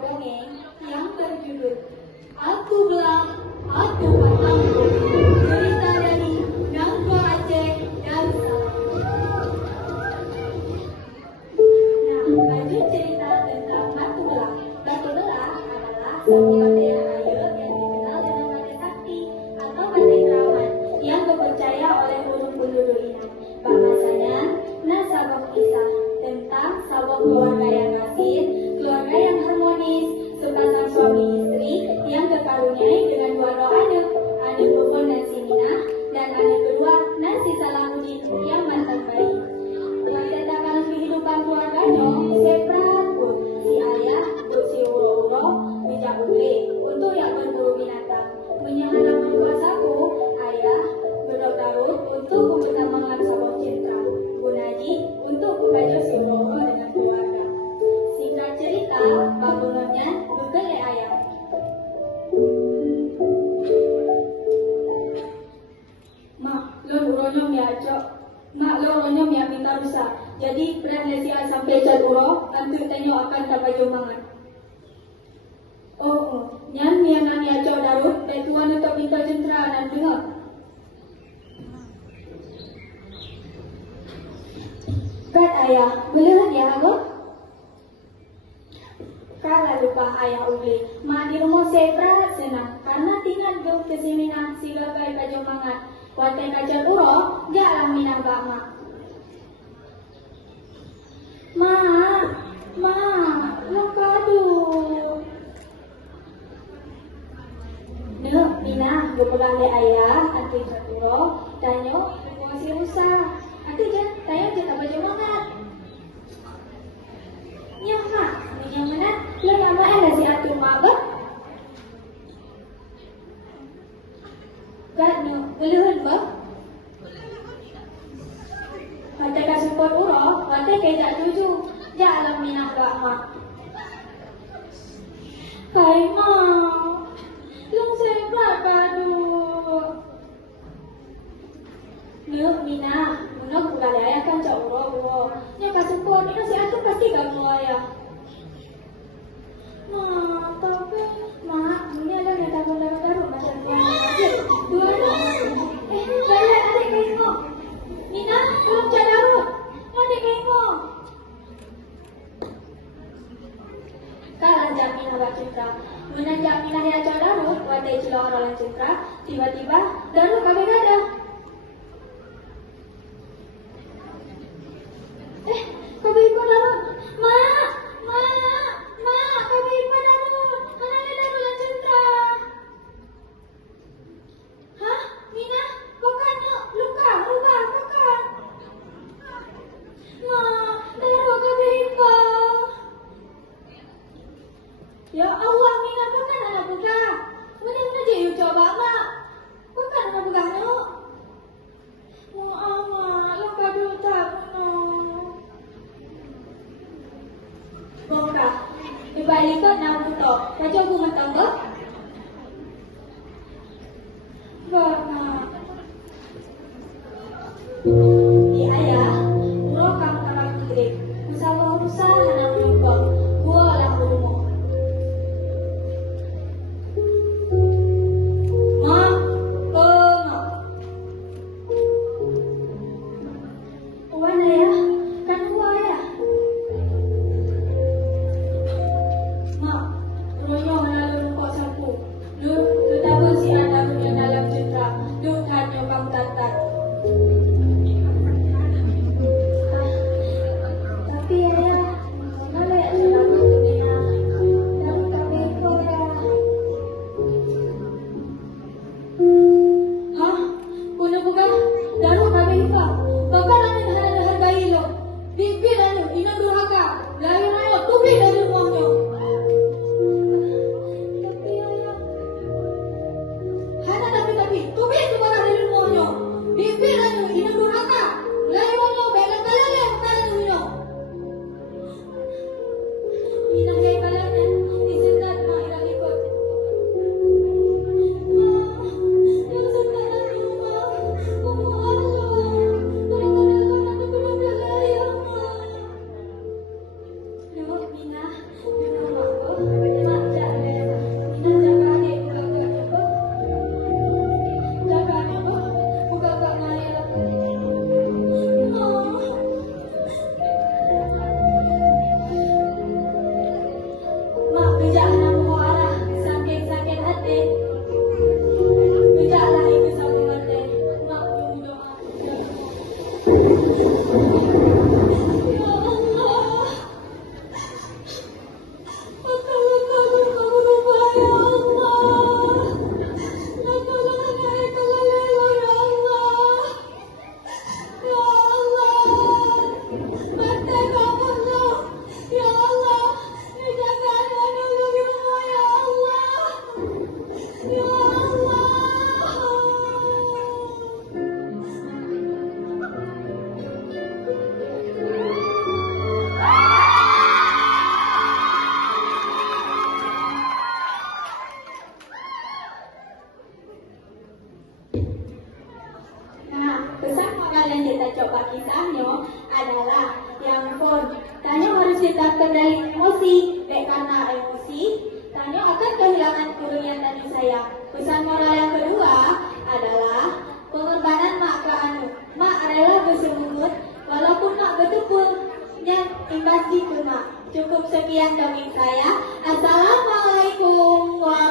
dongeng yang berjudul Aku Belang, Aku Batangku, cerita dari Nangka Aceh Darussalam. Nah, lanjut cerita tentang Batu Belang. Batu Belang adalah sebuah daerah air yang dikenal dengan Batu Sakti atau Batu Perawan yang dipercaya oleh burung penduduk ini. Bahwasanya nasabah kisah tentang sebuah keluarga yang asing, keluarga yang harmonis, sepasang suami istri yang dikaruniai dengan dua anak, anak Bobon dan Simina, dan anak kedua Nasi Salahuddin yang mantan bayi. Menceritakan kehidupan keluarganya, seprat pun si ayah si uro-uro bijak ule untuk yang berburu binatang. Menyanganak kuasaku, ayah bedok Daud untuk mempertamangan sebuah cinta. Bunaji untuk membaca si uro dengan keluarga. Singkat cerita, bangunannya bukan ayam. Mak, lo uronya miacok. Mak, lo uronya miak minta rusak. Jadi, berat nasihat sampai cat uro, nanti tanya akan dapat jomangan. Oh, nyan mianan miacok Darut, betuan untuk minta jentera dan dengar. Kat ayah, belilah ya aku? Kalau lupa ayah uli, mak di rumah seprat senang karena tinggal duduk ke sini nak sila kai kajo mangat. Watai kajar uro, jalan minang bak mak. Mak, lokadu. Nek, Mina, bukulah le ayah, anti jaturo, danyo, masih rusak. Nanti jangan, tanya jangan kajo mangat. Nyam mak, yang mana? Lo nama ada si atur mabek? Gak no, belihan bak? Mata kasupot uro, mata kejak tuju, jalan minang gak mak. Kai mak, long seplat kadu. Nek Mina, menok bukan ayah kan cak uro. Nya kasupot, ini si atur pasti gak mau ayah. Tapi, ini ada yang taruh macam mana aja. Dua saya adik kamu. Nina, belum cadaru. Adik kamu. Kalau jamin awak citra, menanjak minah dia cadaru, wadai cilok orang citra, tiba-tiba daru kami ada. Kami ikut daru. Mak, kami ikut daru. Anaknya daru lah citra. Hah? Mina? Bukan, luka, bukan. Mak, daru kami ikut. Ya Allah, Mina, bukan anak bukan. Mana je you coba, Mak. Bukan anak bukan, no. Mak, luka duta, no. Bongkah. Ibalikan na buto. Kacau aku mentang ke? Bama. Di ayah, ulo kang karang kirim. Usaha anak lumpang. Gua alam rumah. Mak, Uwan ayah, kan gua ayah. Mak, ulonya melalui kok sama hal yang kita coba kisahnya adalah yang Tanyo harus kita kendali emosi, karena emosi Tanyo akan kehilangan kerugian Tanyo sayang. Pesan moral yang kedua adalah pengorbanan mak ke anu. Mak rela bersemungut walaupun mak betulnya imbas itu mak. Cukup sekian dongeng saya. Assalamualaikum warahmatullahi